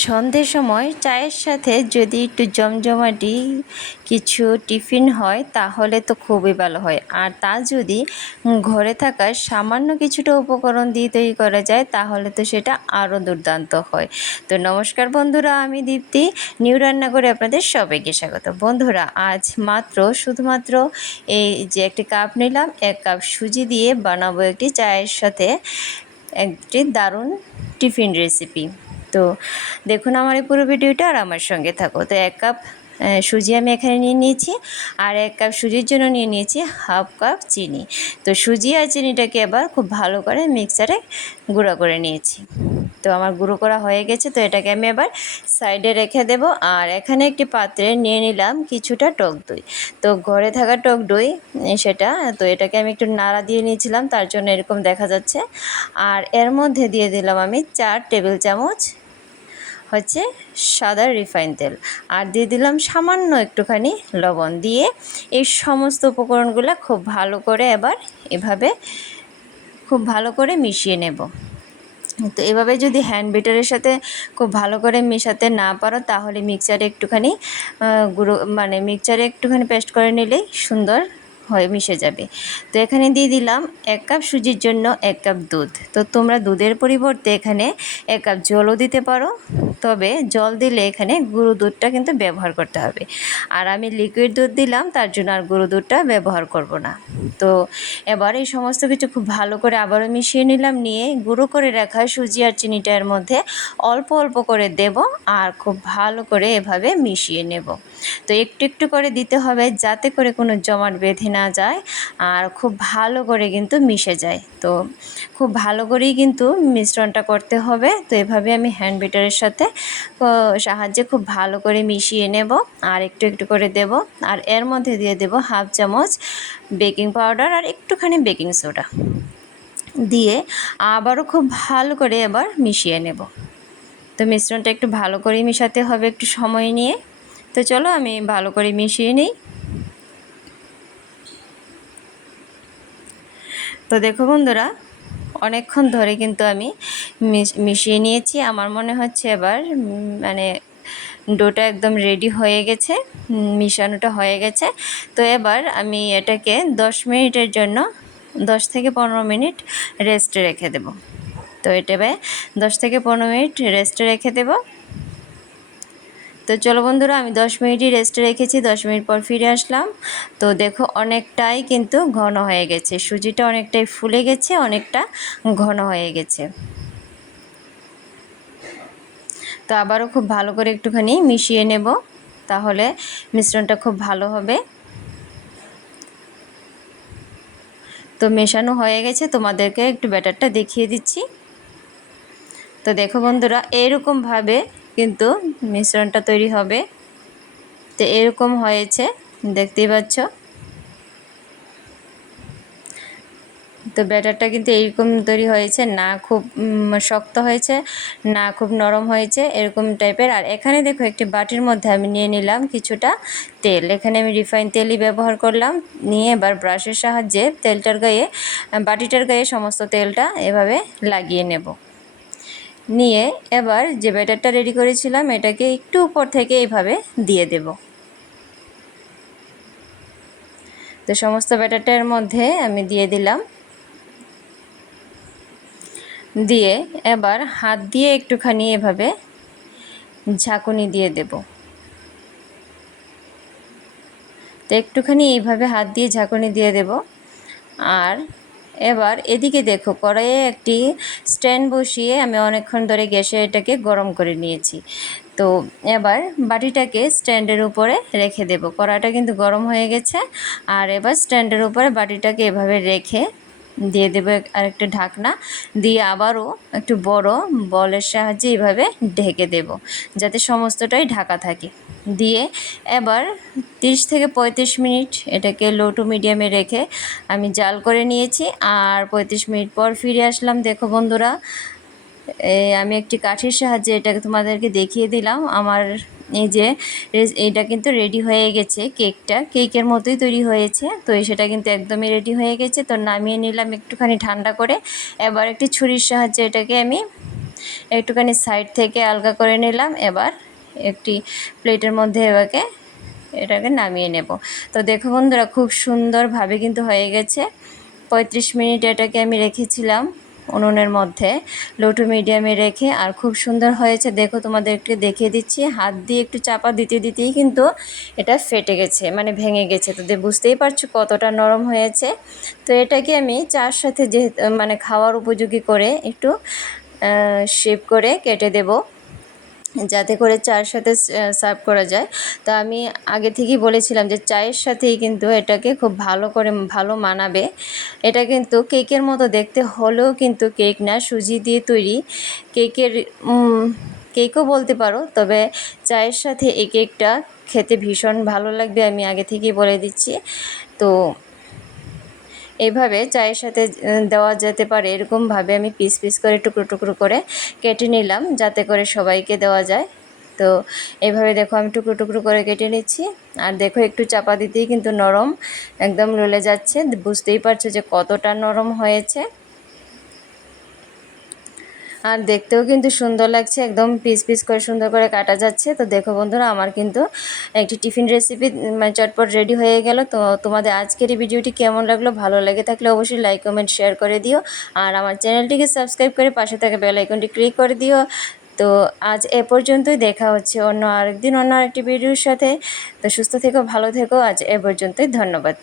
সন্ধ্যের সময় চায়ের সাথে যদি একটু জমজমাটি কিছু টিফিন হয়, তাহলে তো খুবই ভালো হয়। আর তা যদি ঘরে থাকা সামান্য কিছুটা উপকরণ দিয়ে তৈরি করা যায়, তাহলে তো সেটা আরও দুর্দান্ত হয়। তো নমস্কার বন্ধুরা, আমি দীপ্তি, নিউ রান্না করে আপনাদের সবাইকে স্বাগত। বন্ধুরা, আজ মাত্র শুধুমাত্র এই যে একটি কাপ নিলাম, এক কাপ সুজি দিয়ে বানাবো একটি চায়ের সাথে একটি দারুণ টিফিন রেসিপি। তো দেখুন আমার এই পুরো ভিডিওটা আর আমার সঙ্গে থাকো। তো এক কাপ সুজি আমি এখানে নিয়ে নিয়েছি আর এক কাপ সুজির জন্য নিয়ে নিয়েছি হাফ কাপ চিনি। তো সুজি আর চিনিটাকে এবার খুব ভালো করে মিক্সারে গুঁড়ো করে নিয়েছি। তো আমার গুঁড়ো করা হয়ে গেছে, তো এটাকে আমি এবার সাইডে রেখে দেব। আর এখানে একটি পাত্রে নিয়ে নিলাম কিছুটা টক দই। তো ঘরে থাকা টক দই সেটা, তো এটাকে আমি একটু নাড়া দিয়ে নিয়েছিলাম, তার জন্য এরকম দেখা যাচ্ছে। আর এর মধ্যে দিয়ে দিলাম আমি চার টেবিল চামচ হচ্ছে সাদা রিফাইন তেল। আর দিয়ে দিলাম সামান্য একটুখানি লবণ দিয়ে এই সমস্ত উপকরণগুলো খুব ভালো করে এবার এভাবে খুব ভালো করে মিশিয়ে নেব। তো এভাবে যদি হ্যান্ড বিটারের সাথে খুব ভালো করে মেশাতে না পারো, তাহলে মিক্সারে একটুখানি গুঁড়ো মানে মিক্সারে একটুখানি পেস্ট করে নিলেই সুন্দর হয়ে মিশে যাবে। তো এখানে দিয়ে দিলাম এক কাপ সুজির জন্য এক কাপ দুধ। তো তোমরা দুধের পরিবর্তে এখানে এক কাপ জলও দিতে পারো। তবে জল দিলে এখানে গুঁড়ো দুধটা কিন্তু ব্যবহার করতে হবে। আর আমি লিকুইড দুধ দিলাম, তার জন্য আর গুঁড়ো দুধটা ব্যবহার করব না। তো এবার এই সমস্ত কিছু খুব ভালো করে আবারও মিশিয়ে নিলাম, নিয়ে গুঁড়ো করে রাখা সুজি আর চিনিটা এর মধ্যে অল্প অল্প করে দেব আর খুব ভালো করে এভাবে মিশিয়ে নেব। তো একটু একটু করে দিতে হবে যাতে করে কোনো জমাট বেঁধে না যায় আর খুব ভালো করে কিন্তু মিশে যায়। তো খুব ভালো করেই কিন্তু মিশ্রণটা করতে হবে। তো এভাবে আমি হ্যান্ড বিটারের সাথে সাহায্যে খুব ভালো করে মিশিয়ে নেব আর একটু একটু করে দেব। আর এর মধ্যে দিয়ে দেব হাফ চামচ বেকিং পাউডার আর একটুখানি বেকিং সোডা। দিয়ে আবারও খুব ভালো করে এবার মিশিয়ে নেব। তো মিশ্রণটা একটু ভালো করে মিশাতে হবে একটু সময় নিয়ে। তো চলো আমি ভালো করে মিশিয়ে নিই। তো দেখো বন্ধুরা অনেকক্ষণ ধরে কিন্তু আমি মিশ- মিশিয়ে নিয়েছি। আমার মনে হচ্ছে এবার মানে ডোটা একদম রেডি হয়ে গেছে মিশানোটা হয়ে গেছে। তো এবার আমি এটাকে দশ মিনিটের জন্য, দশ থেকে পনেরো মিনিট রেস্টে রেখে দেব। তো এটা দশ থেকে পনেরো মিনিট রেস্টে রেখে দেবো। তো চলো বন্ধুরা, আমি দশ মিনিটই রেস্টে রেখেছি, দশ মিনিট পর ফিরে আসলাম। তো দেখো, অনেকটাই কিন্তু ঘন হয়ে গেছে। সুজিটা অনেকটাই ফুলে গেছে, অনেকটা ঘন হয়ে গেছে। তো আবারও খুব ভালো করে একটুখানি মিশিয়ে নেব, তাহলে মিশ্রণটা খুব ভালো হবে। তো মেশানো হয়ে গেছে, তোমাদেরকে একটু ব্যাটারটা দেখিয়ে দিচ্ছি। তো দেখো বন্ধুরা, এরকমভাবে কিন্তু মিশ্রণটা তৈরি হবে। তো এরকম হয়েছে, দেখতেই পাচ্ছ। তো ব্যাটারটা কিন্তু এইরকম তৈরি হয়েছে, না খুব শক্ত হয়েছে, না খুব নরম হয়েছে, এরকম টাইপের। আর এখানে দেখো একটি বাটির মধ্যে আমি নিয়ে নিলাম কিছুটা তেল। এখানে আমি রিফাইন তেলই ব্যবহার করলাম, নিয়ে এবার ব্রাশের সাহায্যে তেলটার গায়ে, বাটিটার গায়ে সমস্ত তেলটা এভাবে লাগিয়ে নেব। নিয়ে এবার যে ব্যাটারটা রেডি করেছিলাম, এটাকে একটু উপর থেকে এইভাবে দিয়ে দেব। তো সমস্ত ব্যাটারটার মধ্যে আমি দিয়ে দিলাম। দিয়ে এবার হাত দিয়ে একটুখানি এভাবে ঝাঁকুনি দিয়ে দেব। তো একটুখানি এইভাবে হাত দিয়ে ঝাঁকুনি দিয়ে দেব। আর এবার এদিকে দেখো, কড়াইয়ে একটি স্ট্যান্ড বসিয়ে আমি অনেকক্ষণ ধরে গ্যাসে এটাকে গরম করে নিয়েছি। তো এবার বাটিটাকে স্ট্যান্ডের উপরে রেখে দেব। কড়াটা কিন্তু গরম হয়ে গেছে। আর এবার স্ট্যান্ডের উপরে বাটিটাকে এভাবে রেখে দিয়ে দেবো আরেকটা ঢাকনা। দিয়ে আবারও একটু বড় বলের সাহায্যে এইভাবে ঢেকে দেব, যাতে সমস্তটাই ঢাকা থাকে। দিয়ে এবার তিরিশ থেকে পঁয়ত্রিশ মিনিট এটাকে লো টু মিডিয়ামে রেখে আমি জাল করে নিয়েছি। আর পঁয়ত্রিশ মিনিট পর ফিরে আসলাম। দেখো বন্ধুরা আমি একটি কাঠির সাহায্যে এটাকে তোমাদেরকে দেখিয়ে দিলাম। আমার এই যে এটা কিন্তু রেডি হয়ে গেছে কেকটা কেকের মতোই তৈরি হয়েছে। তো সেটা কিন্তু একদমই রেডি হয়ে গেছে। তো নামিয়ে নিলাম একটুখানি ঠান্ডা করে। এবার একটি ছুরির সাহায্যে এটাকে আমি একটুখানি সাইড থেকে আলগা করে নিলাম। এবার একটি প্লেটের মধ্যে এবাকে এটাকে নামিয়ে নেব। তো দেখো বন্ধুরা, খুব সুন্দরভাবে কিন্তু হয়ে গেছে। পঁয়ত্রিশ মিনিট এটাকে আমি রেখেছিলাম। উনুনের মধ্যে লো টু মিডিয়ামে রেখে, আর খুব সুন্দর হয়েছে। দেখো তোমাদের একটু দেখিয়ে দিচ্ছি। হাত দিয়ে একটু চাপা দিতে দিতেই কিন্তু এটা ফেটে গেছে মানে ভেঙে গেছে। তো বুঝতেই পারছ কতটা নরম হয়েছে। তো এটাকে আমি চার সাথে যেহেতু মানে খাওয়ার উপযোগী করে একটু শেপ করে কেটে দেবো। যাতে করে চায়ের সাথে সার্ভ করা যায়। তো আমি আগে থেকেই বলেছিলাম যে, চায়ের সাথেই কিন্তু এটাকে খুব ভালো করে, ভালো মানাবে। এটা কিন্তু কেকের মতো দেখতে, হলেও কিন্তু কেক না, সুজি দিয়ে তৈরি। কেকের কেকও বলতে পারো, তবে চায়ের সাথে এই কেকটা খেতে ভীষণ ভালো লাগবে, আমি আগে থেকেই বলে দিচ্ছি। তো এইভাবে চায়ের সাথে দেওয়া যেতে পারে। এরকমভাবে আমি পিস পিস করে, টুকরো টুকরো করে কেটে নিলাম যাতে করে সবাইকে দেওয়া যায়। তো এইভাবে দেখো আমি টুকরো টুকরো করে কেটে নিচ্ছি। আর দেখো একটু চাপা দিতেই কিন্তু নরম, একদম ললে যাচ্ছে। বুঝতেই পারছ যে কতটা নরম হয়েছে। আর দেখতেও কিন্তু সুন্দর লাগছে, একদম পিস পিস করে সুন্দর করে কাটা যাচ্ছে। তো দেখো বন্ধুরা, আমার কিন্তু একটি টিফিন রেসিপি মানে চটপট রেডি হয়ে গেল। তো তোমাদের আজকের এই ভিডিওটি কেমন লাগল, ভালো লেগে থাকলে অবশ্যই লাইক কমেন্ট শেয়ার করে দিও। আর আমার চ্যানেলটিকে সাবস্ক্রাইব করে পাশে থাকা বেল আইকনটি ক্লিক করে দিও। তো আজ এ পর্যন্তই, দেখা হচ্ছে অন্য আরেকদিন অন্য আরেকটি ভিডিওর সাথে। তো সুস্থ থেকো, ভালো থেকো। আজ এ পর্যন্তই, ধন্যবাদ।